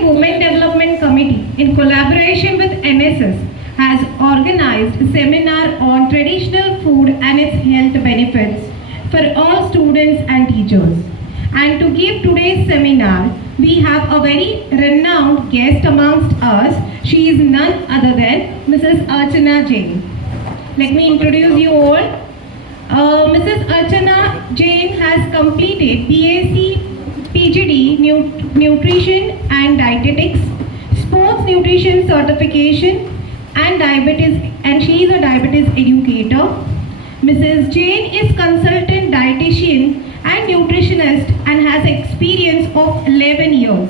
State Women Development Committee, in collaboration with NSS, has organized a seminar on traditional food and its health benefits for all students and teachers. And to give today's seminar, we have a very renowned guest amongst us. She is none other than Mrs. Archana Jain. Let me introduce you all. Mrs. Archana Jain has completed BSc PGD Nutrition and Dietetics, Sports Nutrition Certification, and diabetes, and she is a diabetes educator. Mrs. Jain is consultant dietitian and nutritionist and has experience of 11 years.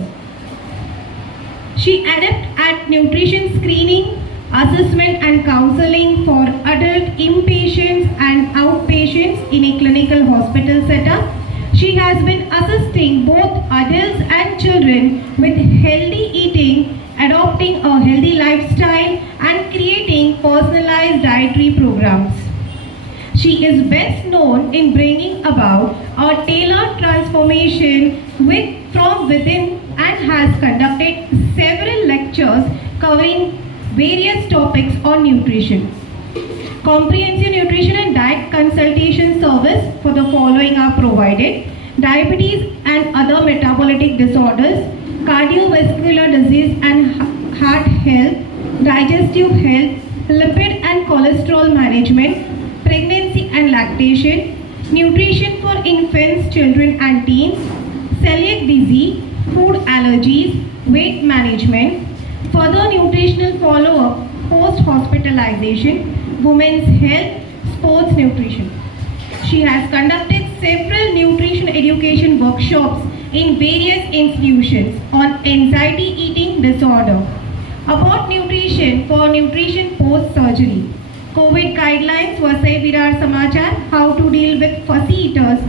She adept at nutrition screening, assessment and counseling for adult inpatients and outpatients in a clinical hospital setup. She has been assisting both adults and children with healthy eating, adopting a healthy lifestyle, and creating personalized dietary programs. She is best known in bringing about a tailored transformation from within and has conducted several lectures covering various topics on nutrition. Comprehensive nutrition and diet consultation service for the following are provided: diabetes and other metabolic disorders, cardiovascular disease and heart health, digestive health, lipid and cholesterol management, pregnancy and lactation, nutrition for infants, children and teens, celiac disease, food allergies, weight management, further nutritional follow-up post-hospitalization, women's health, sports nutrition. She has conducted several nutrition education workshops in various institutions on anxiety eating disorder, about nutrition for nutrition post-surgery, COVID guidelines for Virar Samachar, how to deal with fussy eaters,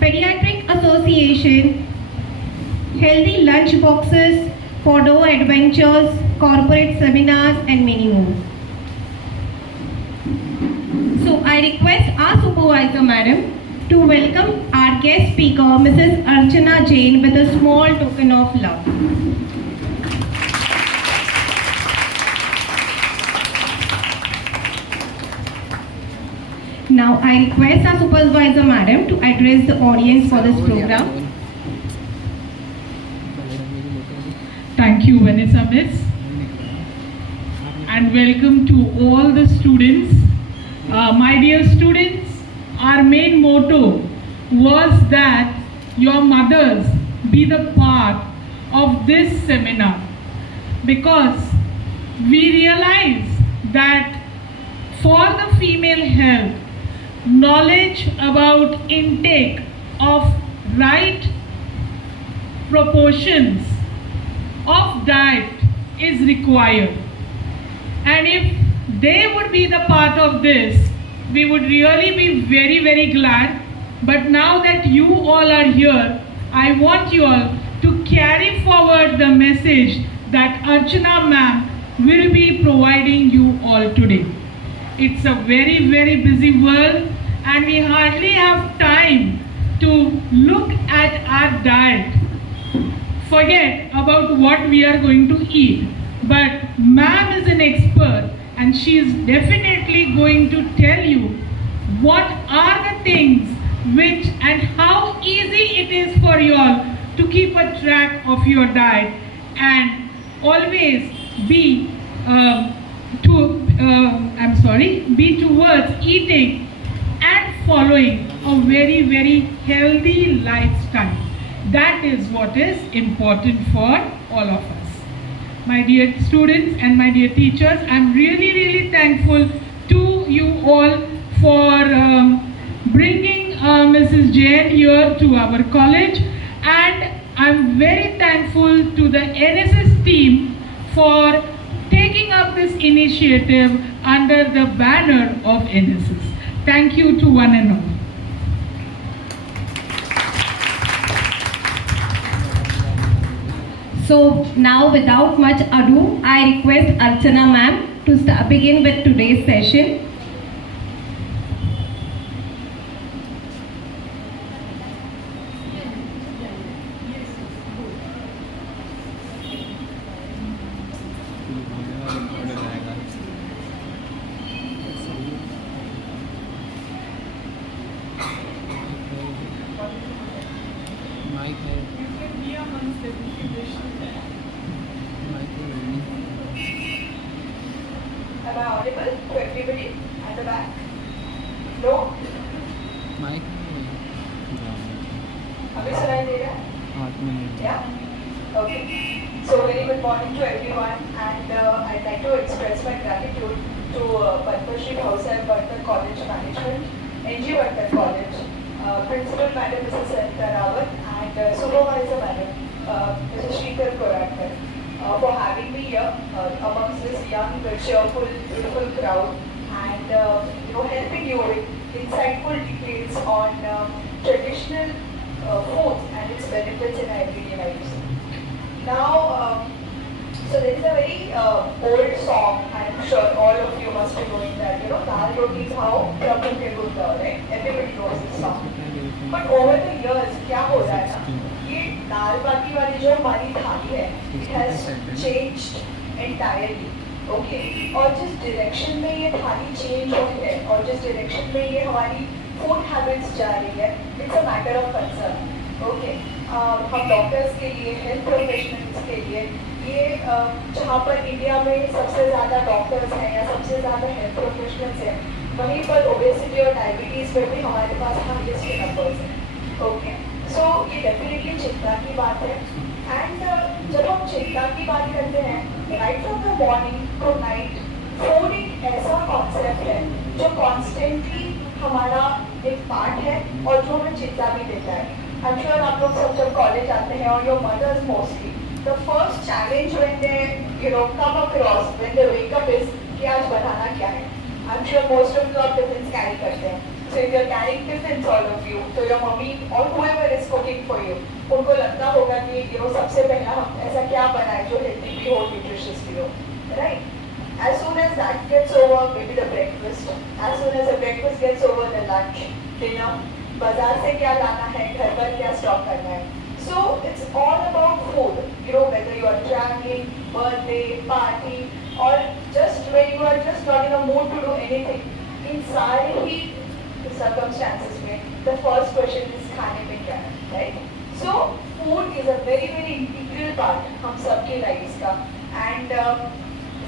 Pediatric Association, healthy lunch boxes, Podo adventures, corporate seminars and many more. So I request our supervisor madam to welcome our guest speaker Mrs. Archana Jain with a small token of love. Now I request our supervisor madam to address the audience for this program. Thank you, Vanessa Miss, and welcome to all the students. My dear students, our main motto was that your mothers be the part of this seminar, because we realize that for the female health, knowledge about intake of right proportions of diet is required. And if they would be the part of this, we would really be very, very glad. But now that you all are here, I want you all to carry forward the message that Archana ma'am will be providing you all today. It's a very, very busy world and we hardly have time to look at our diet. Forget about what we are going to eat. But ma'am is an expert and she is definitely going to tell you what are the things which and how easy it is for you all to keep a track of your diet and always be towards eating and following a very, very healthy lifestyle. That is what is important for all of us. My dear students and my dear teachers, I'm really, really thankful to you all for bringing Mrs. Jain here to our college, and I'm very thankful to the NSS team for taking up this initiative under the banner of NSS. Thank you to one and all. So now without much ado, I request Archana ma'am to begin with today's session. audible to everybody at the back? No? Mike अभी सुनाई दे रहा है? हाथ में नहीं Yeah? Okay. So very good morning to everyone, and I'd like to express my gratitude to Padma Shri Bhausaib Vartak College Management, NG Vartak College, Principal Madam Mrs. Sarita Rawat, and Supervisor Madam Mrs. Shrikar Koratkar for having me here amongst this young, cheerful, beautiful crowd, and helping you with insightful details on traditional food and its benefits in our everyday lives. Now, so there is a very old song, I'm sure all of you must be knowing that, Dal Roti Khao, Prabhu Ke Gud Gao, right? Everybody knows this song. But over the years, क्या हो रहा है ना, ये दाल बाटी वाली जो हमारी थाली है, it has changed entirely. Okay? और जिस direction में ये थाली change हुई है, और जिस direction में ये हमारी food habits जा रही है, it's a matter of concern. Okay? हम डॉक्टर्स के लिए, हेल्थ प्रोफेशनल्स के लिए, ये जहाँ पर इंडिया में सबसे ज़्यादा डॉक्टर्स हैं या सबसे ज़्यादा हेल्थ प्रोफेशनल्स हैं, वहीं पर ओबेसिटी और डायबिटीज़ में भी हमारे पास हाईएस्ट नंबर्स हैं. ओके, सो ये डेफिनेटली चिंता की बात है. एंड जब हम चिंता की बात करते हैं, right from the morning to night, food एक ऐसा कॉन्सेप्ट है जो कॉन्स्टेंटली हमारा एक पार्ट है और जो हमें चिंता भी देता है. I'm sure आप लोग सब जब कॉलेज आते हैं, और your mothers mostly, the first challenge when they come across when they wake up is कि आज बनाना क्या है. I'm sure most of you आप tiffins carry करते हैं. So if you're carrying tiffins, all of you, so your mommy or whoever is cooking for you, उनको लगता होगा कि सबसे पहला हम ऐसा क्या बनाए जो healthy भी हो, nutritious भी हो, right? As soon as that gets over, maybe the breakfast. As soon as the breakfast gets over, the lunch, dinner. बाजार से क्या लाना है, घर पर क्या स्टॉक करना है. So it's all about food. Whether you are traveling, birthday, party, or just when you are just not in a mood to do anything. इन सारे ही circumstances में the first question is खाने में क्या है, right? So food is a very very integral part हम सबके lives का, and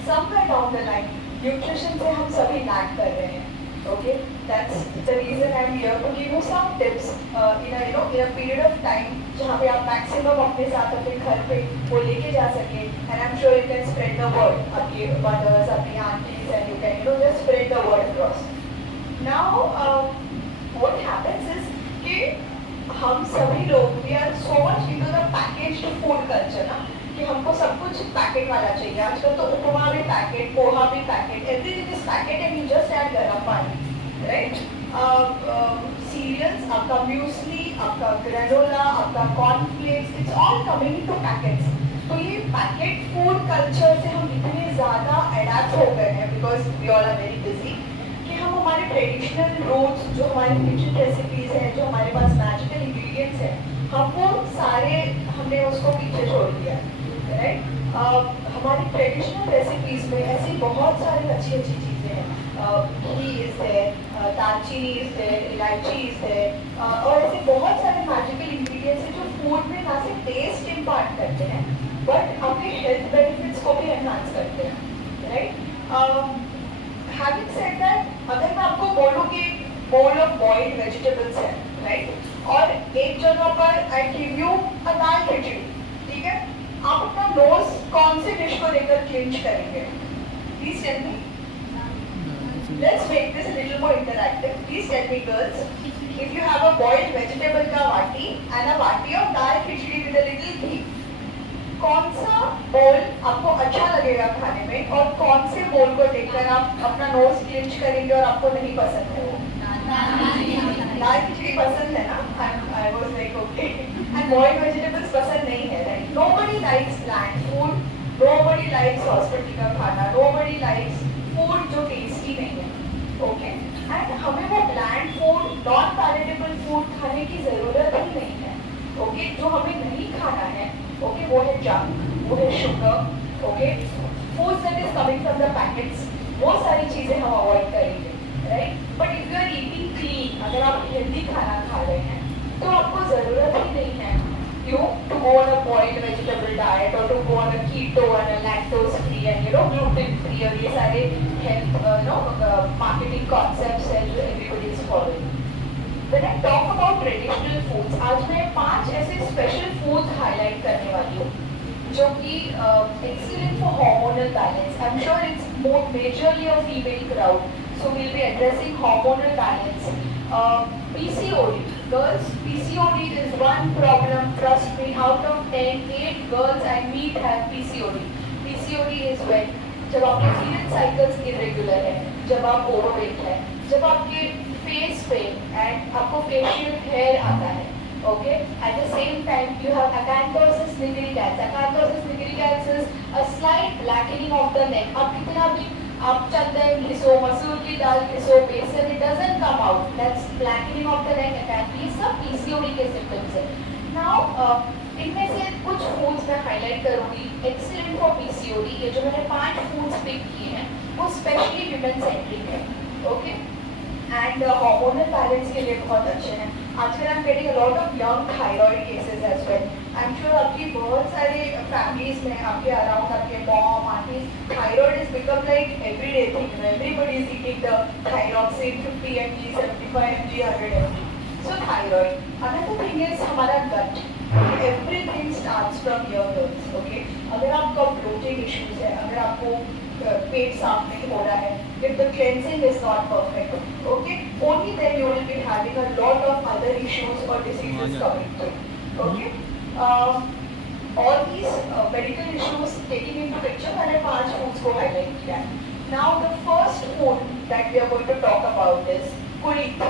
somewhere down the line nutrition से हम सभी lack कर रहे हैं. Okay, that's the reason I'm here to give you some tips in a period of time जहाँ पे आप maximum अपने साथ अपने घर पे वो लेके जा सके, and I'm sure you can spread the word. आपके mothers, आपकी aunties, and you can just spread the word across. Now what happens is कि हम सभी लोग we are so much into the packaged food culture ना, कि हमको सब कुछ पैकेट वाला चाहिए. आजकल तो उपमा भी पैकेट, पोहा भी packet, everything is packet and you just add गरम पानी, राइट? सीरियल्स, आपका म्यूसली, आपका ग्रेनोला, आपका cornflakes, it's all coming into packets. तो ये पैकेट फूड कल्चर से हम इतने ज़्यादा अडैप्ट हो गए हैं because we all are very busy कि हम हमारे ट्रेडिशनल रूट्स, जो हमारी किचन रेसिपीज हैं, जो हमारे पास नेचुरल इंग्रेडिएंट्स हैं, हम वो सारे हमने उसको पीछे छोड़ दिया, राइट? हमारी ट्रेडिशनल रेसिपीज में ऐसी बहुत सारी अच्छी अच्छी चीज़ें हैं. घी इज देयर, दालचीनी इज देयर, इलायची इज देयर, और ऐसे बहुत सारे मैजिकल इंग्रेडिएंट्स हैं जो फूड में ना सिर्फ टेस्ट इम्पार्ट करते हैं बट अपने हेल्थ बेनिफिट्स को भी एनहांस करते हैं, राइट? हैविंग सेड दैट, अगर मैं आपको बोलूँ कि बोल ऑफ बॉइल्ड वेजिटेबल्स है, राइट, और एक जगह पर आई गिव यू अ दाल खिचड़ी, ठीक है, आप अपना नोज कौन से डिश को लेकर क्लिंच करेंगे? Please tell me. Let's make this a little more interactive. Please tell me, girls, if you have a boiled vegetable का वाटी and a वाटी of dal khichdi with a little घी, कौन सा बोल आपको अच्छा लगेगा खाने में, और कौन से बोल को देखकर आप अपना नोज क्लिंच करेंगे और आपको नहीं पसंद है वो? दाल खिचड़ी पसंद है ना? I was like okay. And boiled vegetables पसंद नहीं है, right? Nobody likes bland food. Nobody likes hospital का खाना. Nobody likes food जो tasty नहीं है. Okay? And हमें वो bland food, non-palatable food खाने की ज़रूरत ही नहीं है. Okay? जो हमें नहीं खाना है, okay, वो है junk, वो है sugar, okay? Food that is coming from the packets, वो सारी चीज़ें हम avoid करेंगे, right? But if you are eating clean, अगर आप healthy खाना खा रहे हैं, तो आपको ज़रूरत ही नहीं है to go on a boiled vegetable diet or to go on a keto and a lactose free and gluten free और ये सारे health marketing concepts हैं जो everybody is following. When I talk about traditional foods, आज मैं 5 ऐसे special foods highlight करने वाली हूँ जो कि excellent for hormonal balance. I'm sure it's more majorly a female crowd, so we'll be addressing hormonal balance. PCOD, girls, PCOD is one problem. Trust me, out of 10, 8 girls I meet have PCOD. PCOD is when जब आपके period cycles irregular है, जब आप overweight है, जब आपके face पे and आपको फेशियल हेयर आता है. Okay, at the same time you have acanthosis nigricans. Acanthosis nigricans is a slight blackening of the neck. अब कितना भी आप चंदन घिसो, मसूर की दाल घिसो, बेसन, it doesn't come out. That's blackening of the neck. Acanthosis, ये सब PCOD के symptoms है. Now इनमें से कुछ foods मैं highlight करूँगी excellent for PCOD. ये जो मैंने 5 foods pick किए हैं वो specially women centric है. Okay. And hormonal balance के लिए बहुत अच्छे हैं. आजकल I'm getting a lot of young thyroid cases as well. I'm sure आपकी बहुत सारे families में आपके around आपके mom, aunties, thyroid has become like everyday thing. Everybody is eating the thyroxine 50 mg, 75 mg, 100 mg. So thyroid. Another thing is हमारा gut. Everything starts from your girls. Okay. अगर आपका bloating issues है, अगर आपको पेट साफ नहीं हो रहा है, if the cleansing is not perfect, okay, only then you will be having a lot of other issues or diseases coming through. Okay, all these medical issues taking into picture, मैंने 5 foods को highlight किया है. Now the first food that we are going to talk about is कुलीथ.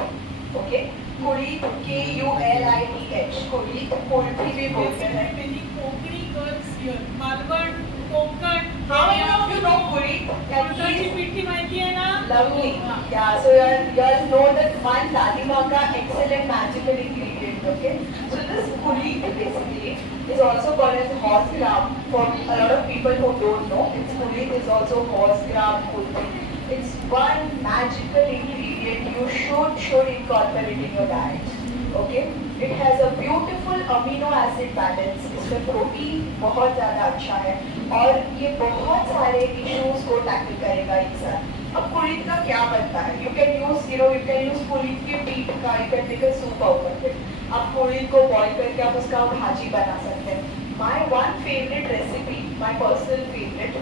Okay, कुलीथ, K-U-L-I-T-H, कुलीथ, कुल्थी भी बोलते हैं. Many Konkani girls here, Malvan, Konkan. How many of you know कुलीथ? कुलथाची पिठी माहिती आहे ना? Lovely. Yeah, so you guys know that one Dadi Maa ka excellent magical ingredient, okay? So this kulit basically is also called as horse gram. For a lot of people who don't know, it's kulit is also horse gram kulthi. It's one magical ingredient you should incorporate in your diet. Okay? It has a beautiful amino acid balance. इसमें protein बहुत ज़्यादा अच्छा है और ये बहुत सारे issues को टैकल करेगा एक साथ. अब कुलीथ का क्या बनता है? You can use कुलीथ के पीठ का, you can make a soup out of it. आप कुलीथ को बॉईल करके आप उसका भाजी बना सकते हैं. My one favorite recipe, my personal favorite.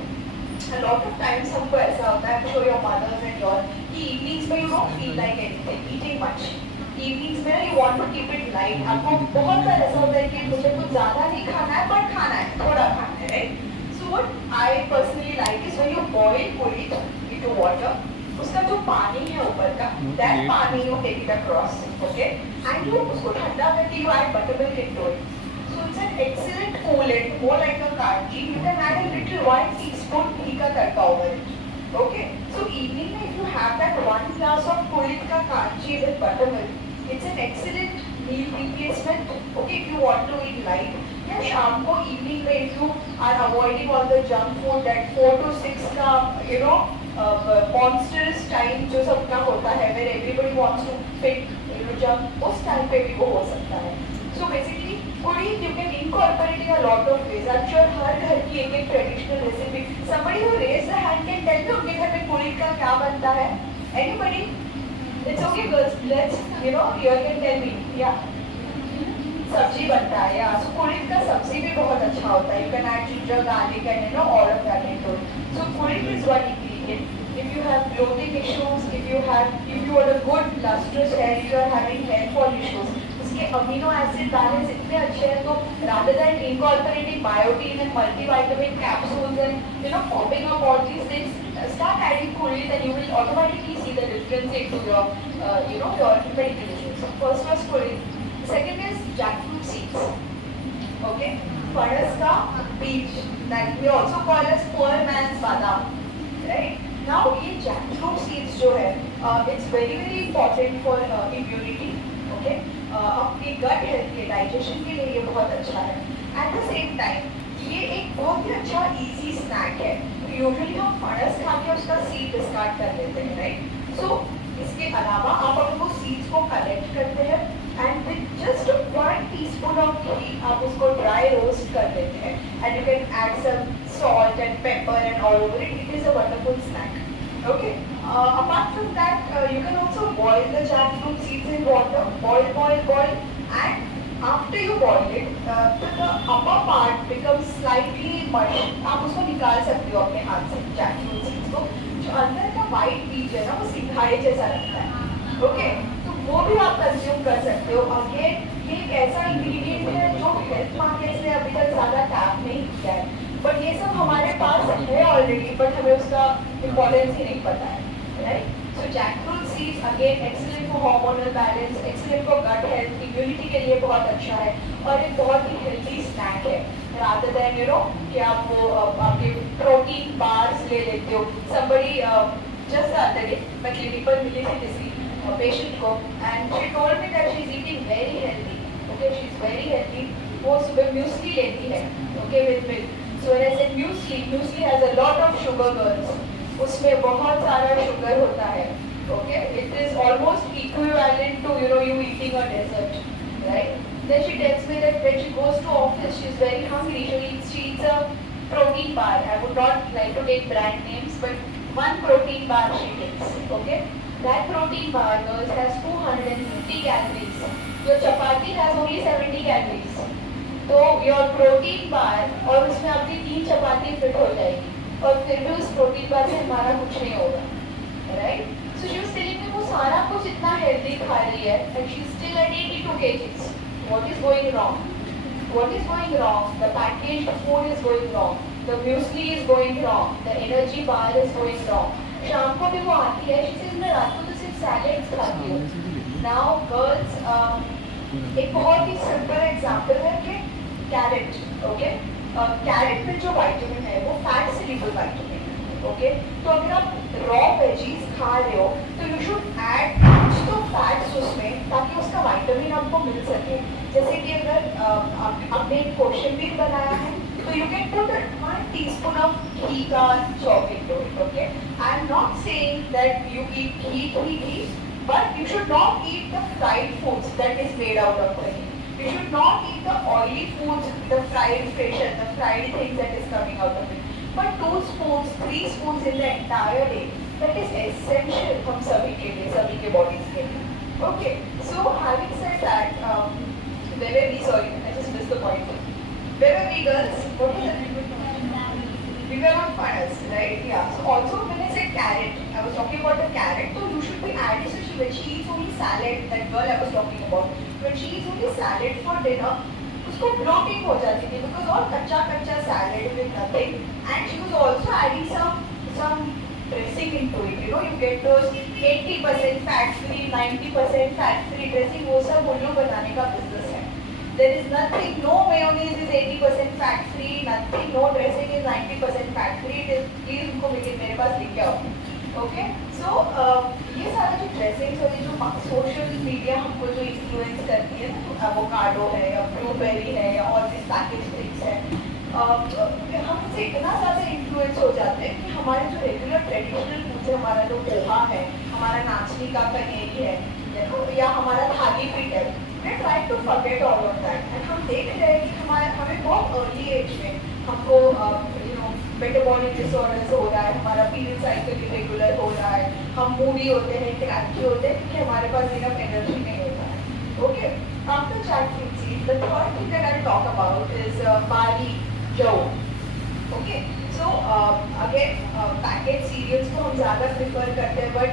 A lot of times हमको ऐसा होता है, I'm sure your mothers and your कि evenings में you don't feel like eating much. Evenings में you want to keep it light. आपको बहुत बार ऐसा होता है कि मुझे कुछ ज़्यादा नहीं खाना है, पर खाना है, थोड़ा खाना है, right? So what I personally like is when you boil kulit into water, उसका जो पानी है ऊपर का, that पानी you take it across, okay? And you उसको ठंडा करके you add buttermilk into it. So it's an excellent coolant, more like a kanji. You can add a little 1 teaspoon ghee का तड़का over it. Okay? So evening में if you have that 1 glass of kulit का kanji with buttermilk, it's an excellent meal replacement. Okay, if you want to eat light. या शाम को evening में if you are avoiding all the junk food, that 4 to 6 का monstrous time जो सबका होता है, where everybody wants to fit junk, उस time पे भी वो हो सकता है. So basically, कुलीथ you can incorporate in a lot of ways. I'm sure हर घर की एक traditional recipe. Somebody who raised the hand can tell me उनके घर में कुलीथ का क्या बनता है? Anybody? It's okay, girls. Let's you can tell me. Yeah. सब्जी बनता है. Yeah. So कुलीथ का सब्जी भी बहुत अच्छा होता है. You can add ginger, garlic, and all of that into it. So कुलीथ is one ingredient. If you have bloating issues, if you want a good lustrous hair, if you are having hair fall issues, इसके amino acid balance इतने अच्छे हैं, तो rather than incorporating biotin and multivitamin capsules and popping up all these things, start adding kulit and you will automatically see the difference into your your medical issues. So first was kulit. Second is jackfruit seeds. Okay, फणस का बीज, that we also call as poor man's badam, right? Now ये jackfruit seeds जो है, it's very very important for immunity. Okay, अपनी gut health के digestion के लिए ये बहुत अच्छा है. At the same time ये एक बहुत ही अच्छा easy snack है. Usually हम फणस खा के उसका seed discard कर लेते हैं, right? So इसके अलावा आप अगर वो seeds को collect करते हैं and with just 1 teaspoon of घी आप उसको ड्राई रोस्ट कर लेते हैं and you can add some salt and pepper and all over it. It is a wonderful snack. Okay. Apart from that, you can also boil the jackfruit seeds in water. Boil, and after you boil it, the upper part becomes slightly mush. आप उसको निकाल सकते हो अपने हाथ से jackfruit seeds को. जो अंदर का white बीज है ना वो सिंघाड़े जैसा लगता है. ओके, तो वो भी आप कंज्यूम कर सकते हो. अगेन ये एक ऐसा इंग्रेडिएंट है जो हेल्थ मार्केट्स ने अभी तक ज़्यादा टैप नहीं किया है, बट ये सब हमारे पास है ऑलरेडी, बट हमें उसका इम्पोर्टेंस ही नहीं पता है, right? So jackfruit seeds again excellent for hormonal balance, excellent for gut health, immunity के लिए बहुत अच्छा है और एक बहुत ही हेल्दी स्नैक है. rather than कि आप वो आपके प्रोटीन बार्स ले लेते हो. somebody just the other day मैं क्लिनिक पर मिली थी किसी पेशेंट को and she told me that she is eating very healthy. Okay, she is very healthy. वो सुबह म्यूसली लेती है, okay, with milk. So when I said muesli has a lot of sugar, girls. उसमें बहुत सारा sugar होता है. Okay, it is almost equivalent to you eating a dessert, right? Then she tells me that when she goes to office, she is very hungry. She eats a protein bar. I would not like to take brand names, but one protein bar she takes. Okay, that protein bar, girls, has 250 calories. Your chapati has only 70 calories. तो your protein bar और उसमें आपकी 3 चपाती fit हो जाएगी और फिर भी उस प्रोटीन बार से हमारा कुछ नहीं होगा, right? So she was telling me वो सारा कुछ इतना हेल्दी खा रही है and she is still at 82 kgs. What is going wrong? What is going wrong? The packaged food is going wrong. The muesli is going wrong. The energy bar is going wrong. शाम को भी वो आती है, she says मैं रात को तो सिर्फ सैलेड्स खाती हूँ. Now girls, एक बहुत ही सिंपल एग्जांपल है कि कैरेट, ओके, कैरेट में जो विटामिन है वो फैट सॉल्युबल विटामिन है, ओके. तो अगर आप रॉ वेजीज खा रहे हो तो यू शुड ऐड कुछ तो फैट्स उसमें ताकि उसका विटामिन आपको मिल सके. जैसे कि अगर आपने एक क्वेश्चन भी बनाया है तो you can put 1 teaspoon of घी का chop into it. Okay, I am not saying that you eat ghee, but you should not eat the fried foods that is made out of the ghee. You should not eat the oily foods, the fried fish and the fried things that is coming out of it. But 2 spoons, 3 spoons in the entire day, that is essential हम सभी के लिए, सभी के bodies के लिए. Okay, so having said that, where were we? Sorry, I just missed the point. Where were we, girls? What was it? We were on funnels, right? Yeah. So also when I said carrot, I was talking about the carrot. So you should be adding. So when she eats only salad, that girl I was talking about, when she eats only salad for dinner, उसको bloating हो जाती थी because all कच्चा salad with nothing, and she was also adding some dressing into it. You get those 80% fat free, 90% fat free dressing. वो सब उल्लू बनाने का business है. There is nothing, no mayonnaise is 80% fat free, nothing, no dressing is 90% fat free. Please उनको मेरे पास लिख के आओ. Okay, so ये सारा जो dressings और ये जो social media हमको जो influence करती है ना, avocado है या blueberry है या all these packaged things है, हमसे इतना ज़्यादा influence हो जाते हैं कि हमारे जो regular traditional foods है, हमारा जो पोहा है, हमारा नाचनी का पनीर है, या हमारा थाली पीठ है, we are trying to forget all of that. and हम देख रहे हैं कि हमें बहुत early age में हमको metabolic disorders हो रहा है, हमारा period cycle irregular हो रहा है, हम moody होते हैं, cranky होते हैं क्योंकि हमारे पास enough energy नहीं होता है. Okay, after jackfruit seeds, the third thing that I'll talk about is barley, jaw. Okay, so again packaged cereals को हम ज़्यादा prefer करते हैं, but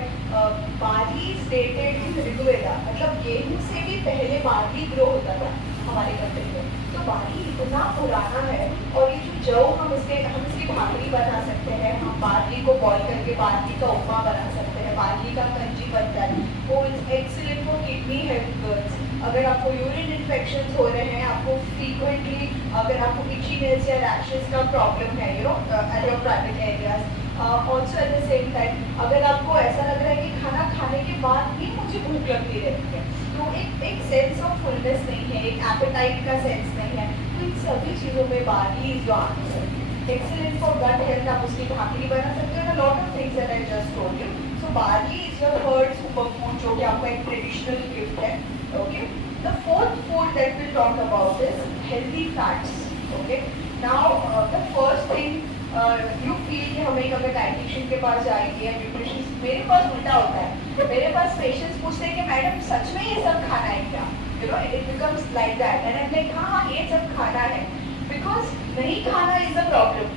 barley is dated in Rigveda, मतलब गेहूं से भी पहले barley grow होता था हमारे कंट्री में. तो barley इतना पुराना है और ये जो जौ हम इसकी भाकरी बना सकते हैं, हम barley को boil करके barley का उपमा बना सकते हैं, barley का कंजी बनता है. वो excellent for kidney health, girls. अगर आपको यूरिन इन्फेक्शंस हो रहे हैं, आपको फ्रीक्वेंटली अगर आपको इचीनेस या रैशेस का प्रॉब्लम है at your private areas, also at the same time अगर आपको ऐसा लग रहा है कि खाना खाने के बाद भी मुझे भूख लगती रहती है, तो एक सेंस ऑफ फुलनेस नहीं है, एक एपेटाइट का सेंस नहीं है, तो इन सभी चीज़ों में barley is your answer. Excellent for gut health, आप उसकी भाकरी बना सकते हो, lot of things that I just told you. So barley is your third super food जो कि आपका एक ट्रेडिशनल गिफ्ट है. Okay, The fourth food that we'll talk about is healthy fats. Okay. Now the first thing you feel कि हमें अगर dietitian के पास जाएंगे या न्यूट्रिशनिस्ट, मेरे पास उल्टा होता है, मेरे पास पेशेंट्स पूछते हैं कि मैडम सच में ये सब खाना है क्या? You know, it becomes like that, and I'm like हाँ ये सब खाना है, because नहीं खाना is the problem.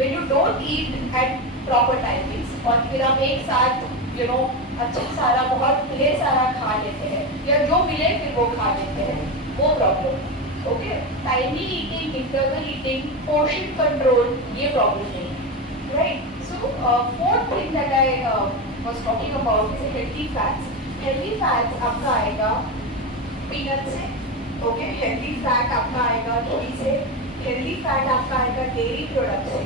When you don't eat at proper timings और फिर आप एक साथ you know अच्छा सारा बहुत ढेर सारा खा लेते हैं या जो मिले फिर वो खा लेते हैं, वो problem. Okay, timely eating, interval eating, portion control, ये problem नहीं है, right? So fourth thing that I was talking about is healthy fats. Healthy fats आपका आएगा peanut से, okay? Healthy fat आपका आएगा घी से, healthy fat आपका आएगा dairy product से,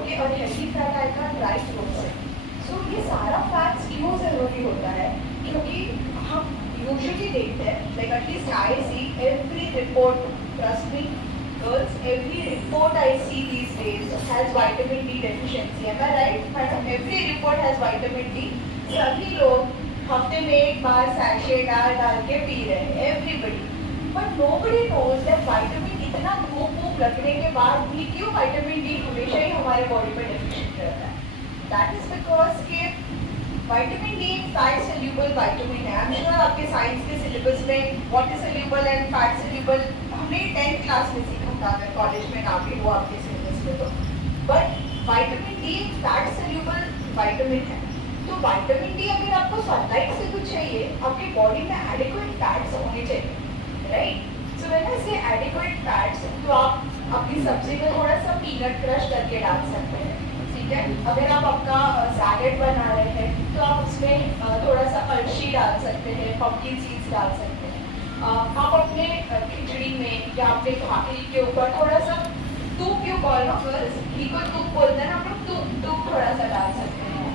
okay? और healthy fat आएगा dry fruit से. So ये सारा fats क्यों जरूरी होता है? क्योंकि हम usually देखते हैं, like at least I see every report, trust me, girls, every report I see these days has vitamin D deficiency. Am I right, madam? Every report has vitamin D. सभी लोग हफ्ते में एक बार सैशे डाल के P रहे हैं, everybody. But nobody knows that vitamin इतना धूप लगने के बाद भी क्यों vitamin D हमेशा ही हमारे बॉडी में deficient रहता है. That is because कि vitamin D fat soluble vitamin है. आई एम श्योर आपके साइंस के सिलेबस में what is soluble and fat soluble हमने 10th क्लास में सीखा था, अगर कॉलेज में ना भी हो आपके सिलेबस में तो. But vitamin D fat soluble vitamin है. तो विटामिन डी अगर आपको सनलाइट से कुछ चाहिए, आपकी बॉडी में एडिक्वेट फैट्स होने चाहिए, राइट? सो व्हेन आई से एडिक्वेट फैट्स, तो आप अपनी सब्जी में थोड़ा सा पीनट क्रश करके डाल सकते हैं. अगर आप अपना सैलेड बना रहे हैं तो आप उसमें थोड़ा सा अलसी डाल सकते हैं, पम्पकिन सीड्स डाल सकते हैं. आप अपने खिचड़ी में या अपने भाकरी के ऊपर थोड़ा सा दूध, यू कॉल नो गर्ल्स, घी को दूध बोलते हैं ना, आप लोग दूध थोड़ा सा डाल सकते हैं.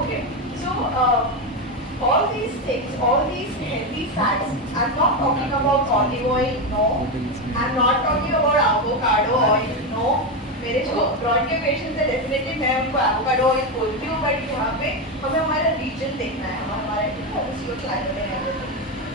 Okay, so all these things, all these healthy fats, I'm not talking about olive oil, no. I'm not talking about avocado oil, no. मेरे जो ब्रॉड के पेशेंट्स है डेफिनेटली मैं उनको एवोकाडो ऑयल बोलती हूँ, बट यहाँ पे हमें हमारा रीजन देखना है, हमारे उसको क्लाइमेट है.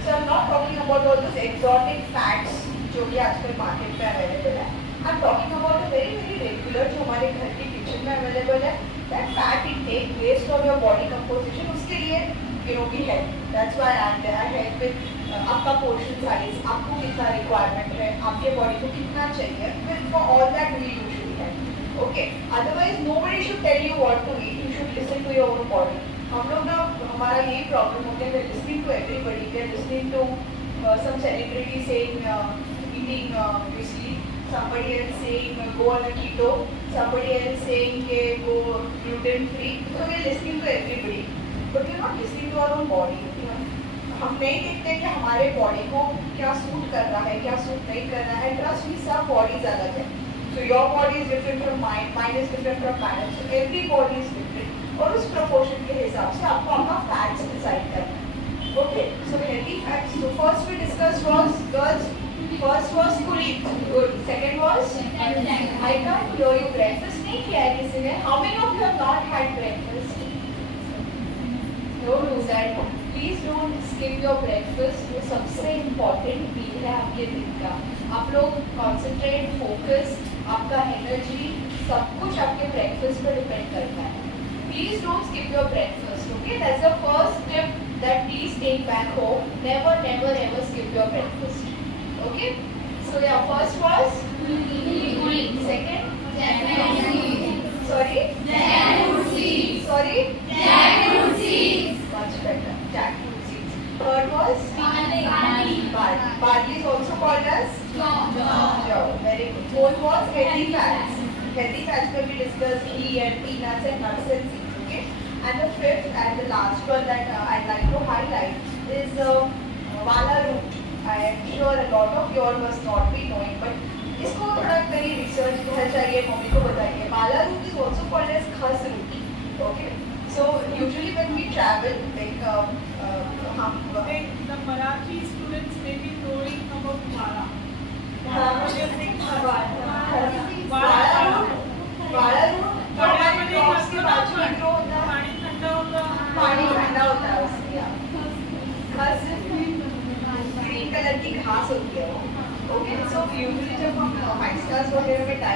So I am not talking about all this exotic fats जो कि आजकल मार्केट में अवेलेबल है. I am talking about a very very regular जो हमारे घर की किचन में अवेलेबल है. That fat intake based on your body composition, उसके लिए you know we help. That's why I help with आपका पोर्शन साइज, आपको कितना रिक्वायरमेंट है, आपके बॉडी को कितना चाहिए. For all that we usually okay, otherwise nobody should tell you what to eat, you should listen to your own body. हम लोग ना हमारा यही प्रॉब्लम होता है, we're listening to everybody, we're listening to some celebrity saying eating obviously, somebody else saying go on a keto, somebody else saying के go gluten free, so we're listening to everybody, but we're not listening to our own body. हम नहीं देखते कि हमारे body को क्या suit कर रहा है, क्या सूट नहीं कर रहा है. ट्रस्ट मी, सब बॉडीज अलग है. So your body is different from mine, mine is different from mine. So every body is different. और उस proportion के हिसाब से आपको अपना fats decide करना है. Okay, so healthy fats. So first we discussed was girls. First was kulit. Good. Second was I can't hear you. Breakfast नहीं किया है किसी ने? How many of you have not had breakfast? Don't do that. Please don't skip your breakfast. वो सबसे important meal है आपके दिन का. आप लोग concentrate, focus, आपका एनर्जी सब कुछ आपके ब्रेकफास्ट पर डिपेंड करता है. Please don't skip your breakfast. Okay, that's the first tip that please take back home. Never never ever skip your breakfast. Okay, so yeah first was second sorry sorry much better jackfruit seeds. Third was barley is also called as jaw. Very good. Fourth was healthy fats. Healthy fats can be discussed ghee and peanuts and nuts and seeds. Okay. And the fifth and the last one that I'd like to highlight is wala root. I am sure a lot of you all must not be knowing, but इसको थोड़ा मेरी research घर चाहिए, mummy को बताइए. wala root is also called as khas root. Okay. So usually when we travel, like The Marathi students may be knowing about Mara. पाणी ठंडा होता है उससे. ग्रीन कलर की घास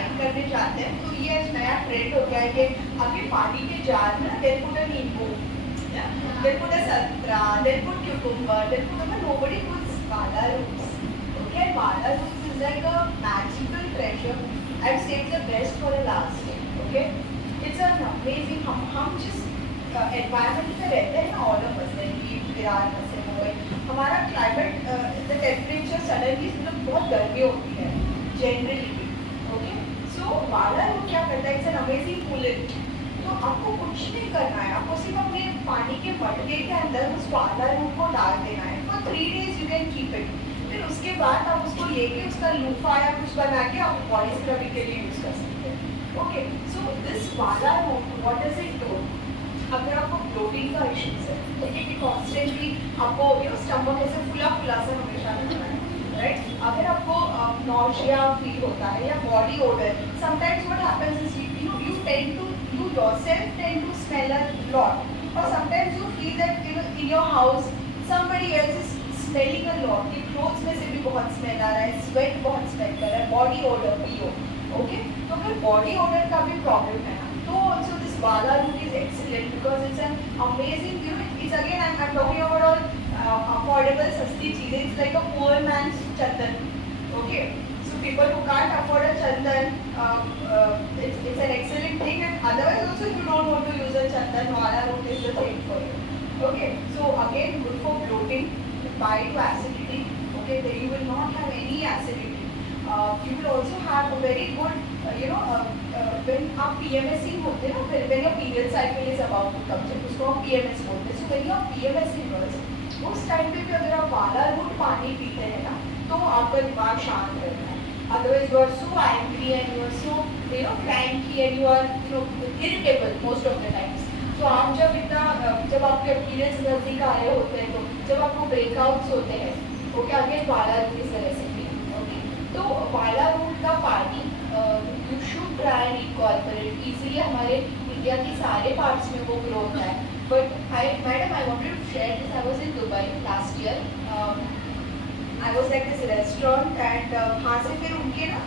डाइट करने जाते हैं तो ये नया ट्रेंड हो गया है कि अभी पानी के जार में they'll put a नींबू, they'll put a संतरा, they'll put cucumber, they'll put, but nobody puts Wala roots. Okay, Wala roots is like a magical treasure. I've saved the best for the last day. Okay, it's an amazing. हम जिस environment में रहते हैं ना, all of us, like Virar, मसे, मुंबई, हमारा climate, the temperature suddenly मतलब बहुत गर्मी होती है generally. Okay, so Wala root क्या करता है? It's an amazing coolant. तो आपको कुछ नहीं करना है, आपको सिर्फ अपने पानी के मटके के अंदर उस Wala root को डाल देना है. For 3 days you can keep it. फिर उसके बाद आप उसको लेके उसका लूफा या कुछ बना के आप बॉडी स्क्रबिंग के लिए यूज कर सकते हैं. Okay, so this Wala root, what does it do? अगर आपको ब्लोटिंग का इश्यूज है, देखिए कि कॉन्स्टेंटली आपको स्टमक ऐसे फुला फुला सा हमेशा रहता है, राइट? अगर आपको नॉशिया फील होता है या body order, sometimes what happens is you tend to, you yourself tend to smell a lot, or sometimes you feel that in your house somebody else is smelling a lot. कि clothes में से भी बहुत smell आ रहा है, sweat बहुत smell कर रहा है, body odor PO. Okay, तो अगर body odor का भी problem है ना, तो also this Wala root is excellent because it's an amazing, it's again I'm talking about all affordable सस्ती चीजें. It's like a poor man's chandan. Okay, so people who can't afford a chandan, it's an excellent thing, and otherwise also if you don't want to use a chandan, Wala root is the thing for you. Okay, so again good for bloating, buy to acidity. Okay, then you will not have any acidity. You will also have a very good, when आप PMSing होते हैं ना, when your period cycle is about to come, जब उसको हम PMS बोलते हैं. So when you are PMSing girls, उस टाइम पे भी अगर आप Wala root पानी पीते हैं ना, तो आपका दिमाग शांत रहता है. Otherwise you are so angry and you are so cranky and you are irritable most of the times. तो आप जब आपके पीरियड्स नजदीक आ रहे होते हैं, तो जब आपको ब्रेकआउट्स होते हैं, ओके, अगेन Wala root इस तरह से ओके. तो Wala root का पानी you should try and incorporate. Easily हमारे इंडिया के सारे पार्ट्स में वो ग्रो होता है. But madam I wanted to share this. I was in Dubai last year. I was like this restaurant and वहाँ से फिर उनके ना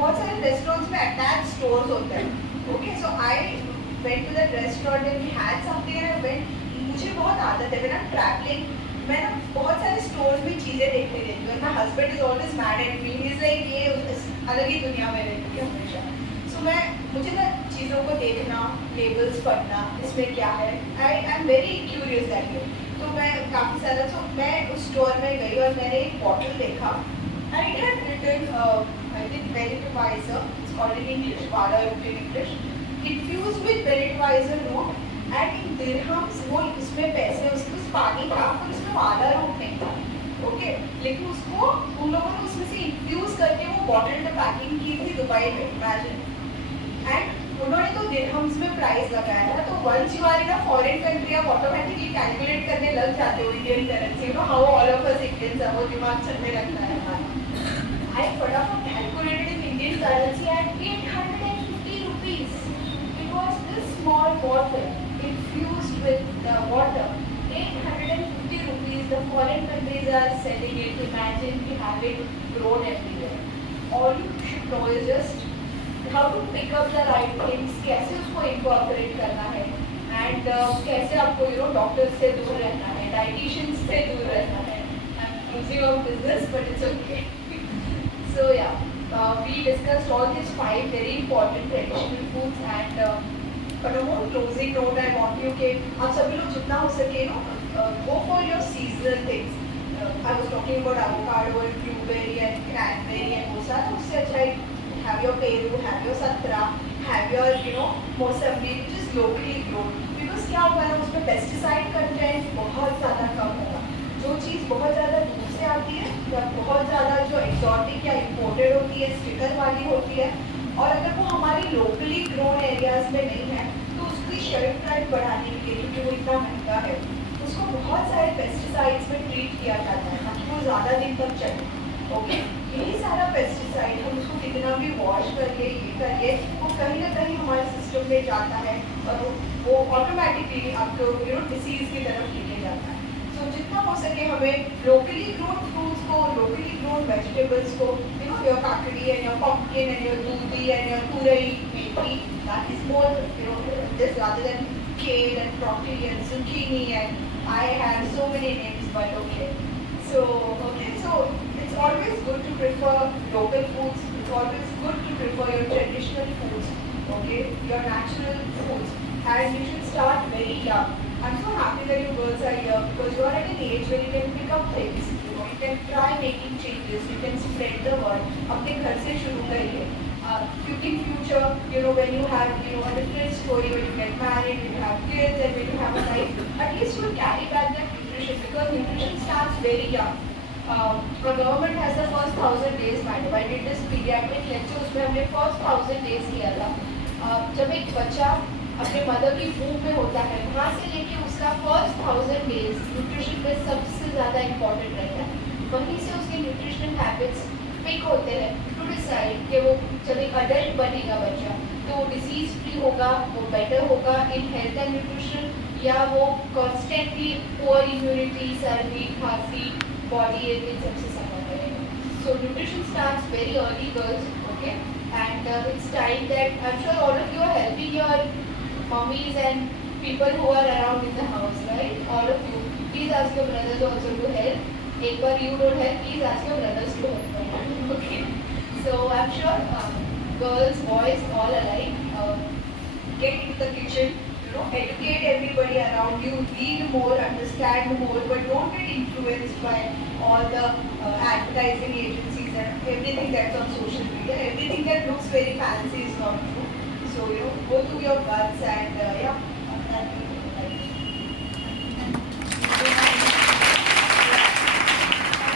बहुत सारे रेस्टोरेंट्स में अटैच स्टोर्स होते हैं. Okay, so I went to that restaurant and we had something and I went. मुझे बहुत आदत है when I'm traveling, मैं ना बहुत सारे स्टोर्स में चीज़ें देखते रहती हूँ. My husband is always mad at me. He's like ये अलग ही दुनिया में रहती है हमेशा. So मुझे ना चीज़ों को देखना, लेबल्स पढ़ना, इसमें क्या है, I am very curious that way. तो मैं काफ़ी सारा मैं उस स्टोर में गई और मैंने एक बॉटल देखा and it had written I think Benetwiser, it's called in English, Wala root in English, infused with Benetwiser root and in dirhams. वो उसमें पैसे उसके उस पानी था पर उसमें Wala root नहीं था. ओके, लेकिन उसको उन लोगों ने उसमें से इन्फ्यूज करके वो बॉटल में पैकिंग की थी दुबई में. इमेजिन. एंड उन्होंने तो दिरहम्स में प्राइस लगाया था. तो once you are in a foreign country आप ऑटोमेटिकली कैलकुलेट करने लग जाते हो Indian currency. How all of us Indians है, वो दिमाग चलने लगता है हमारा. आई फटाफट calculated in Indian currency at 850 rupees. It was this small bottle infused with water. 850 rupees. The foreign countries are selling it. Imagine we have it grown everywhere. All you should know is just how to pick up the right things, कैसे उसको incorporate करना है, and कैसे आपको doctor से दूर रहना है, डाइटिशियंस से दूर रहना है. I'm losing our business, but it's okay. So yeah, we discussed all these 5 very important traditional foods, and on a more closing note, I want you कि आप सभी लोग जितना हो सके go for your seasonal things. I was talking about avocado and blueberry and cranberry and वो सारा. उससे अच्छा have your peru, have your satra, have your mosambbi, which is locally grown. Because क्या होगा ना, उसमें pesticide content बहुत ज़्यादा कम होगा. जो चीज़ बहुत ज़्यादा दूर से आती है या बहुत ज़्यादा जो exotic या imported होती है, sticker वाली होती है, और अगर वो हमारी locally grown areas में नहीं है, तो उसकी shelf life बढ़ाने के लिए, क्योंकि वो इतना महंगा है, उसको बहुत सारे pesticides में treat किया जाता है ताकि वो ज़्यादा दिन तक चले. ओके, यही सारा पेस्टिसाइड हम उसको कितना भी वॉश करिए, ये करिए, वो कहीं ना कहीं हमारे सिस्टम में जाता है और वो ऑटोमेटिकली आपको डिसीज की तरफ लेके जाता है. सो So जितना हो सके हमें locally grown fruits को, locally grown vegetables को, you know, your kakadi and your pumpkin and your doodhi and your turai, methi, that is more, you know, this rather than kale and broccoli and zucchini and I have so many names, but okay. So it's always good to prefer local foods. It's always good to prefer your traditional foods, okay, your natural foods, and you should start very young. I'm so happy that you girls are here because you are at an age where you can pick up things. You know, you can try making changes. You can spread the word. अपने घर से शुरू करिए. क्योंकि in future, you know, when you have, you know, a different story, when you get married, when you have kids, and when you have a life, at least you will carry back that nutrition because nutrition starts very young. The government has the first 1,000 days, madam. I did this pediatric lecture, उसमें हमने first 1,000 days किया था. जब एक बच्चा अपने mother की वूम में होता है, वहाँ से लेके उसका फर्स्ट 1,000 डेज न्यूट्रिशन पे सबसे ज़्यादा इम्पोर्टेंट रहता है. वहीं से उसके न्यूट्रिशनल हैबिट्स पिक होते हैं टू डिसाइड कि वो जब एक अडल्ट बनेगा बच्चा तो डिसीज फ्री होगा, वो बेटर होगा इन हेल्थ एंड न्यूट्रिशन, या वो कॉन्स्टेंटली पुअर इम्यूनिटी, सर्दी, खांसी, बॉडी इन सबसे सफ़र करेगा. So nutrition starts very early girls, okay, and it's time that I'm sure all of you are helping your mummies and people who are around in the house, right? All of you, please ask your brothers also to help. If you don't help, please ask your brothers to help. Okay, so I'm sure girls, boys, all alike, get into the kitchen, you know, educate everybody around you, read more, understand more, but don't get influenced by all the advertising agencies and everything that's on social media. Everything that looks very fancy is not true. So, you know, go to your guts and yeah, that will be right.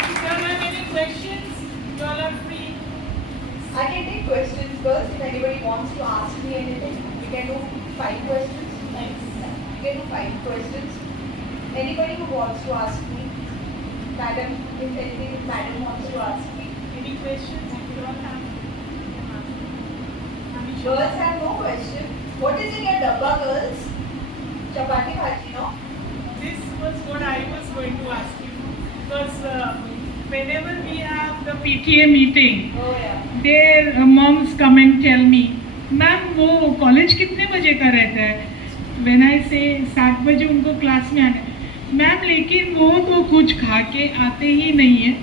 If you all have any questions, you all are free. I can take questions first. If anybody wants to ask me anything, we can do 5 questions. Thanks. We can do 5 questions. Anybody who wants to ask me, madam, if anything, madam wants to ask me. Any questions? If you all have. Girls have no question. What is in your dabba, girls? Chapati bhaji, no? This was what I was going to ask you. Because whenever we have the PTA meeting, Oh yeah. their moms come and tell me, ma'am वो college कितने बजे का रहता है? When I say 7 बजे उनको class में आना है, मैम लेकिन वो तो कुछ खा के आते ही नहीं है.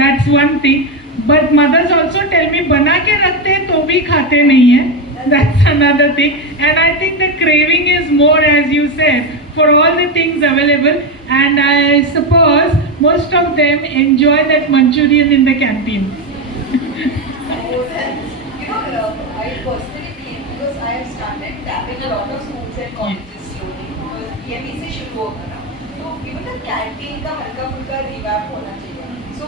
That's one thing. But mothers also tell me बना के रखते हैं तो भी खाते नहीं है. That's another thing. And I think the craving is more, as you said, for all the things available. And I suppose most of them enjoy that Manchurian in the canteen. Oh, you know, I personally believe because I have started tapping a lot of schools and colleges slowly because EME से शुरू होगा ना, तो even the canteen का हल्का फुल्का revamp होना चाहिए. So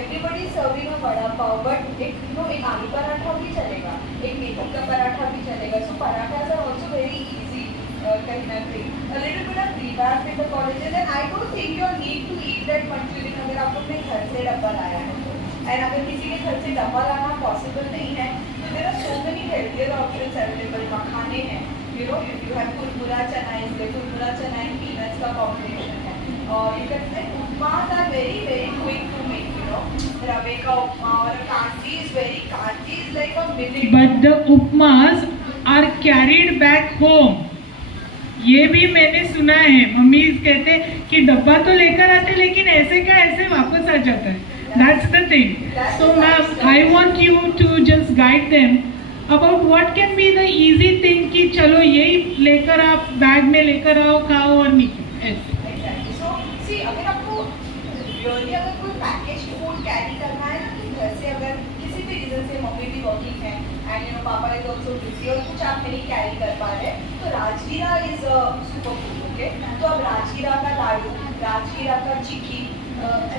everybody is serving a vada pav, but एक you know एक आलू पराठा भी चलेगा, एक मेथी का पराठा भी चलेगा. So parathas are also very easy. कहीं ना कहीं a little bit of revamp in the colleges, and I don't think you need to eat that Manchurian अगर आप अपने घर से डब्बा लाया है तो. And अगर किसी के घर से डब्बा लाना possible नहीं है, तो there are so many healthier options available. मखाने हैं, you know, you have kurkura chana is there. Kurkura chana and peanuts का combination है. और you can say upmas are very very quick to make, you know. रवे का उपमा और kanji is like a minute. But the upmas are carried back home. ये भी मैंने सुना है. मम्मी कहते हैं कि डब्बा तो लेकर आते लेकिन ऐसे का ऐसे वापस आ जाता है. That's the thing. So ma'am, I want you to just guide them about what can be the easy thing कि चलो यही लेकर आप बैग में लेकर आओ, खाओ और निकलो. Exactly. So see, अगर आपको really अगर कोई packaged food carry करना है ना, तो घर से अगर किसी भी reason से मम्मी भी working है and you know पापा is also busy और कुछ आप नहीं carry कर पा रहे, तो राजगीरा is a super food, okay? तो अब राजगीरा का लाडू, राजगीरा का चिक्की,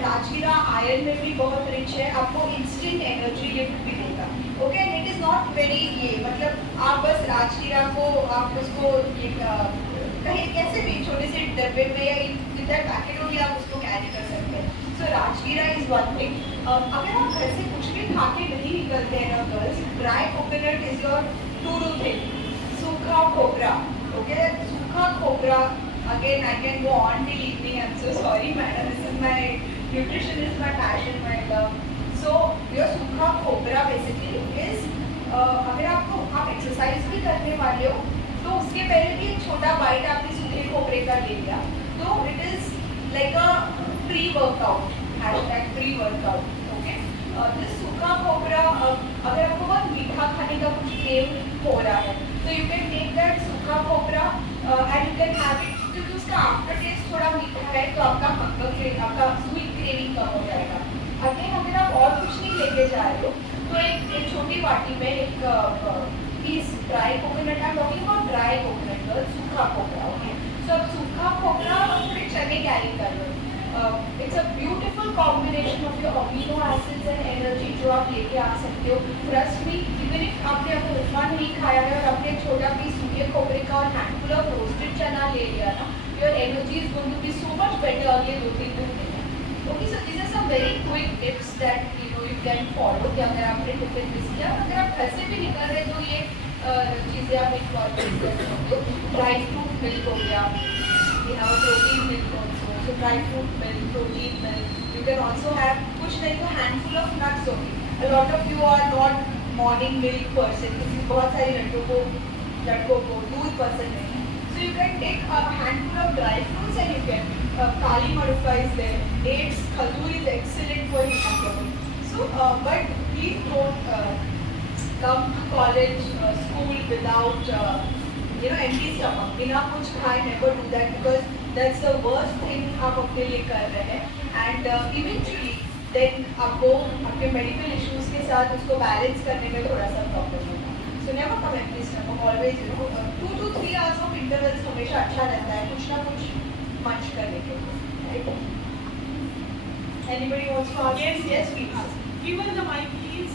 राजगीरा आयरन में भी बहुत रिच है, आपको इंस्टेंट एनर्जी गिफ्ट भी देगा. Okay, and it is not very ये मतलब आप बस राजगीरा को आप उसको कहीं कैसे भी छोटे से डब्बे में या जितना पैकेट हो गया आप उसको कैरी कर सकते हैं. सो राजगीरा इज वन थिंग. अगर आप घर से कुछ भी खा के नहीं निकलते हैं ना girls, dry coconut is your to do thing. सूखा खोबरा, ओके, सूखा खोबरा Again, I can go on till evening. I'm so sorry, madam. This is my nutrition is my passion, my love. So your सूखा खोपरा basically is अगर आप exercise भी करने वाले हो तो उसके पहले भी एक छोटा बाइट आपने सूखे खोपरे का ले लिया तो it is like a pre workout #pre-workout. Okay, this सूखा खोपरा अगर आपको बहुत मीठा खाने का कुछ क्रेव हो रहा है तो यू कैन टेक दैट सूखा खोपरा and you can have it क्योंकि उसका आफ्टर टेस्ट थोड़ा मीठा है तो आपका स्वीट क्रेविंग कम हो जाएगा. अगेन अगर आप और कुछ नहीं लेके जा रहे हो तो एक छोटी वाटी में एक piece dry coconut, I am talking about dry coconut, सूखा खोपरा. ओके, सो अब सूखा खोपरा थोड़े चने कैरी कर लो. It's a beautiful combination of your amino acids and energy जो आप लेके आ सकते हो. ट्रस्ट मी, इवन इफ आपने अपना उपमा नहीं खाया है और आपने एक छोटा पीस सूखे खोपरे का और हैंडफुल ऑफ रोस्टेड चना ले लिया ना, your energy is going to be so much better अगले 2-3 दिन में. Okay, so this are some very quick tips that you can follow कि अगर आपने टिफिन मिस किया, अगर आप घर से भी निकल रहे तो ये चीज़ें आप इन्वॉल्व कर सकते हो. ड्राई फ्रूट मिल्क हो गया, we have protein milk also, so dry fruit milk, protein milk. You can also have कुछ नहीं तो handful of nuts होगी. A lot of you are not morning milk person, क्योंकि बहुत सारे लड़कों को दूध पसंद नहीं. So you can take a handful of dry fruits and you can kali maruffa is there, dates, khajoor is excellent for hemoglobin. So but please don't come to college, school without empty stomach. बिना कुछ खाए never do that because that's the worst thing आप अपने लिए कर रहे हैं. And eventually then आपको अपने medical issues के साथ उसको balance करने में थोड़ा सा problem होगा. So never come empty stomach. Always 2 to 3 hours of intervals हमेशा अच्छा रहता है कुछ ना कुछ munch करने के लिए. Right? Anybody wants to ask? Yes, please. Give us the mic, please.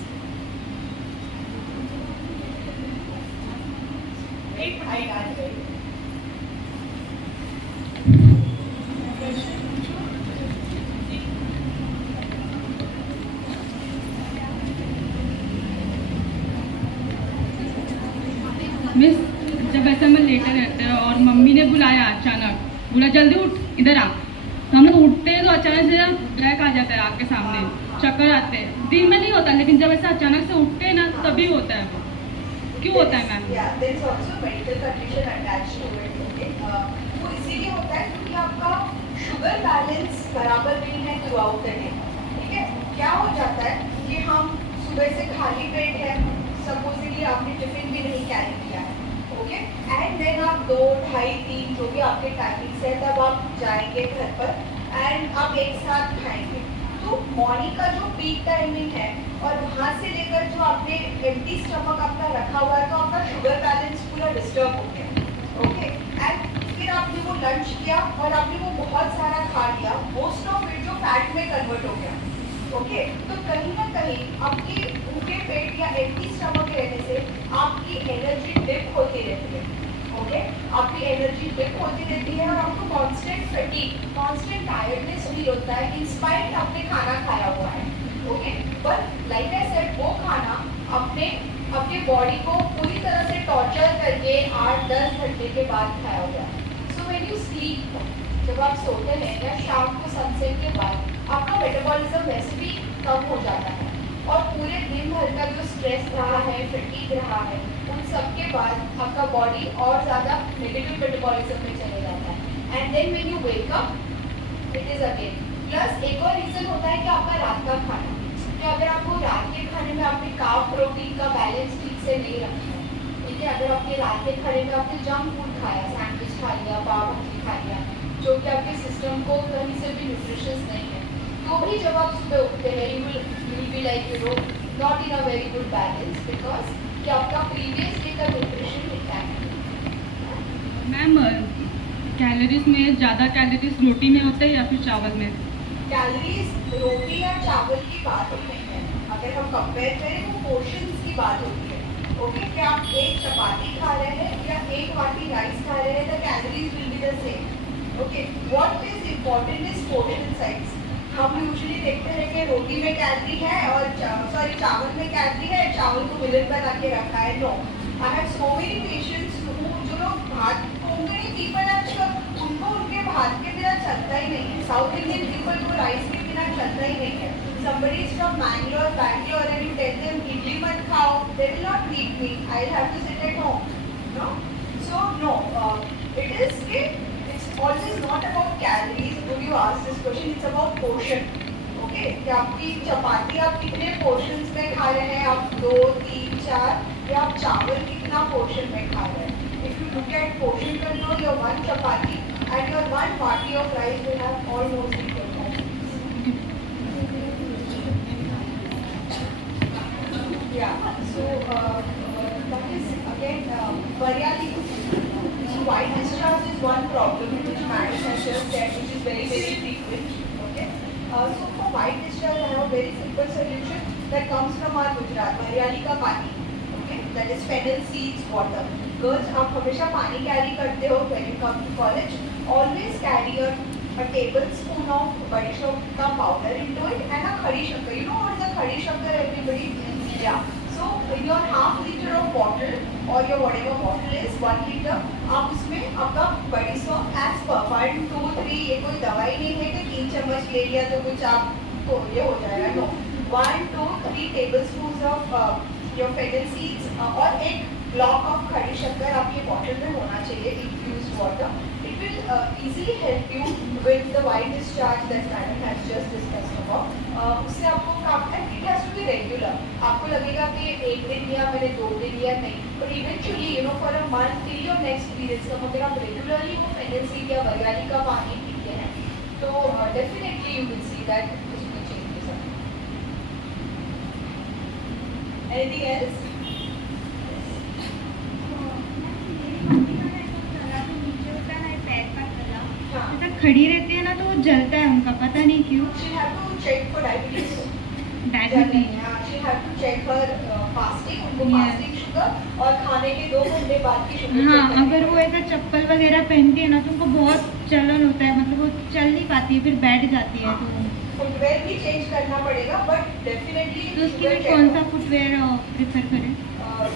I got it. Miss, जब ऐसे में लेटे रहते हैं और मम्मी ने बुलाया अचानक, बोला जल्दी उठ इधर आ, तो हम लोग उठते हैं तो अचानक से ब्लैक आ जाता है आँख के सामने, चक्कर आते हैं. दिन में नहीं होता लेकिन जब ऐसा अचानक से उठते हैं ना तभी होता है. वो क्यों होता है ma'am? Yeah, there is also medical condition attached to it. Okay, वो इसीलिए होता है क्योंकि आपका शुगर बैलेंस बराबर नहीं है थ्रूआउट द डे. ठीक है, क्या हो जाता है कि हम सुबह से खाली पेट है, सपोजिटली आपने टिफिन भी नहीं कैरी किया है. ओके, एंड देन आप 2, 2:30, 3 जो भी आपके टाइमिंग्स है तब आप जाएंगे घर पर एंड आप एक साथ खाएंगे. तो मॉर्निंग का जो पीक टाइमिंग है और वहाँ से लेकर जो आपने एम्प्टी स्टमक आपका रखा हुआ है तो आपका शुगर बैलेंस पूरा डिस्टर्ब हो गया. ओके, एंड फिर आपने वो लंच किया और आपने वो बहुत सारा खा लिया, मोस्ट ऑफ इट जो फैट में कन्वर्ट हो गया. ओके, तो कहीं ना कहीं आपकी भूखे पेट या एम्प्टी स्टमक रहने से आपकी एनर्जी डिप होती रहती है. ओके, आपकी एनर्जी डिप होती रहती है और आपको constant fatigue, constant tiredness feel होता है इन स्पाइट आपने खाना खाया हुआ है. ओके, पर लाइक आई सेड वो खाना अपने बॉडी को पूरी तरह से टॉर्चर करके 8-10 घंटे के बाद खाया हुआ है. सो व्हेन यू स्लीप, जब आप सोते हैं या शाम को सनसेट के बाद आपका मेटाबॉलिज्म वैसे भी कम हो जाता है और पूरे दिन भर का जो स्ट्रेस रहा है, फटीग रहा है, उन सब के बाद आपका बॉडी और ज़्यादा नेगेटिव मेटाबॉलिज्म में चले जाता है. And then when you wake up it is again. Plus एक और रीज़न होता है कि आपका रात का खाना, कि अगर आपको रात के खाने में आपने कार्ब प्रोटीन का बैलेंस ठीक से नहीं रखा है. ठीक है, अगर आपके रात के खाने में आपने जंक फूड खाया, सैंडविच खा लिया, पाव भाजी खा लिया, जो कि आपके सिस्टम को कहीं से भी न्यूट्रिशियस नहीं है, तो भी जब आप सुबह उठते हैं you will be like not in a very good balance because कि आपका प्रीवियस डे का न्यूट्रिशन इंटैक्ट है. मैम, कैलोरीज में ज़्यादा कैलोरीज रोटी में होते हैं या फिर चावल में? कैलोरीज रोटी या चावल की बात नहीं है. अगर हम कंपेयर करें तो पोर्शंस की बात होती है. ओके, क्या आप एक चपाती खा रहे हैं या एक वाटी राइस खा रहे हैं, the calories will be the same. Okay, what is important is portion size. हम यूजुअली देखते हैं कि रोटी में कैलोरी है और चावल में कैलोरी है, चावल को विलन बना के रखा है. No, I have so many patients जो लोग भात कोंकणी पीपल आर उनको उनके भात के बिना चलता ही नहीं है. साउथ इंडियन पीपल को राइस के बिना चलता ही नहीं है. Somebody is from Bangalore and you tell them idli mat khao, they will not eat me. I'll have to sit at home. No? So no, it's always not about calories. When you ask this question, it's about portion. Okay? कि आपकी चपाती आप कितने portions में खा रहे हैं, आप 2, 3, 4 या आप चावल कितना portion में खा रहे हैं. If you look at portion control, your one chapati and your one vati of rice will have almost equal quantities. Yeah, so that is again Varyali. So white discharge is one problem which Madam has just said, which is very frequent. Okay. So for white discharge, I have a very simple solution that comes from our Gujarat. Varyali ka pani. Okay. That is fennel seeds water. Girls, आप हमेशा पानी carry करते हो when you come to college. Always carry a tablespoon of badishop ka powder into it and a khadi shakkar. You know what is a khadi shakkar, everybody? Yeah. So your half liter of bottle or your whatever bottle is 1 liter, आप उसमें आपका बड़ी सौंफ as per 1, 2, 3 ये कोई दवाई नहीं है कि 3 चम्मच ले लिया तो कुछ आपको ये हो जाएगा. No. 1, 2, 3 tablespoons of your fennel seeds और एक block of खड़ी शक्कर आपके बॉटल में होना चाहिए infused water. It will easily help you with the white discharge that Madam has just discussed about. उससे आपको काम है. It has to be regular. आपको लगेगा कि एक दिन या मैंने 2 दिन या नहीं, but eventually you know for a month till your next periods का अगर आप regularly वो fennel seed या वरियाली का पानी पीते हैं तो definitely you will see that उसमें changes are. Anything else? जब खड़ी रहती है ना तो वो जलता है उनका, पता नहीं क्यों. She have to check for diabetes. Diabetes. She have to check her fasting. उनको Yeah. fasting sugar और खाने के 2 घंटे बाद की sugar. हाँ, check करनी अगर वो ऐसा चप्पल वगैरह पहनती है ना तो उनको बहुत जलन होता है, मतलब वो चल नहीं पाती है, फिर बैठ जाती है. तो फुटवेयर भी चेंज करना पड़ेगा बट डेफिनेटली तो उसके लिए कौन सा फुटवेयर प्रेफर करें?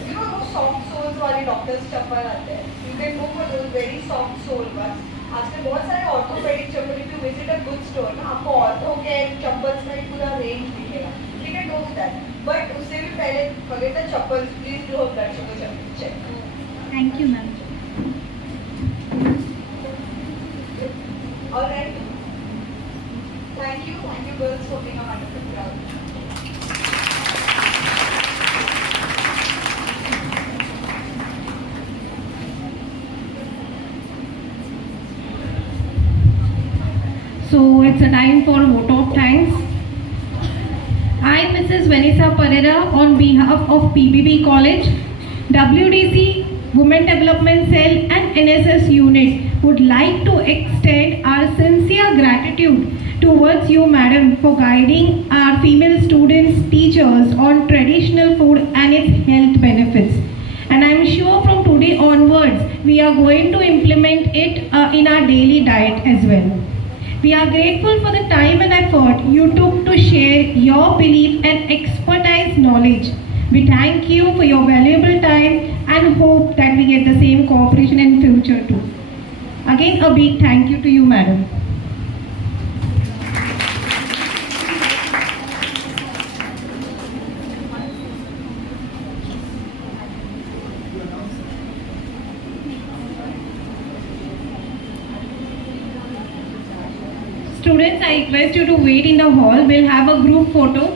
यू नो वो सॉफ्ट सोल्स वाले डॉक्टर्स चप्पल आते हैं. You can go for those very soft sole ones. आजकल बहुत सारे ऑर्थोपेडिक चप्पल, if you visit a good store ना आपको ऑर्थो के चप्पल्स का एक पूरा रेंज दिखेगा. You can go with that. But उससे भी पहले forget the chappals, please do a blood sugar check. Thank you ma'am. Alright. Thank you girls for being a wonderful crowd. So it's a time for vote of thanks. I, Mrs. Vanessa Pereira, on behalf of PBB College, WDC, Women Development Cell and NSS Unit would like to extend our sincere gratitude towards you, Madam, for guiding our female students, teachers on traditional food and its health benefits. And I'm sure from today onwards, we are going to implement it in our daily diet as well. We are grateful for the time and effort you took to share your belief and expertise knowledge. We thank you for your valuable time and hope that we get the same cooperation in future too. Again, a big thank you to you, Madam. Students, I request you to wait in the hall. We'll have a group photo.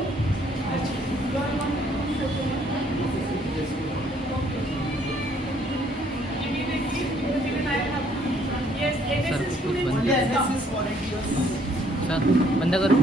Sir बंद करो.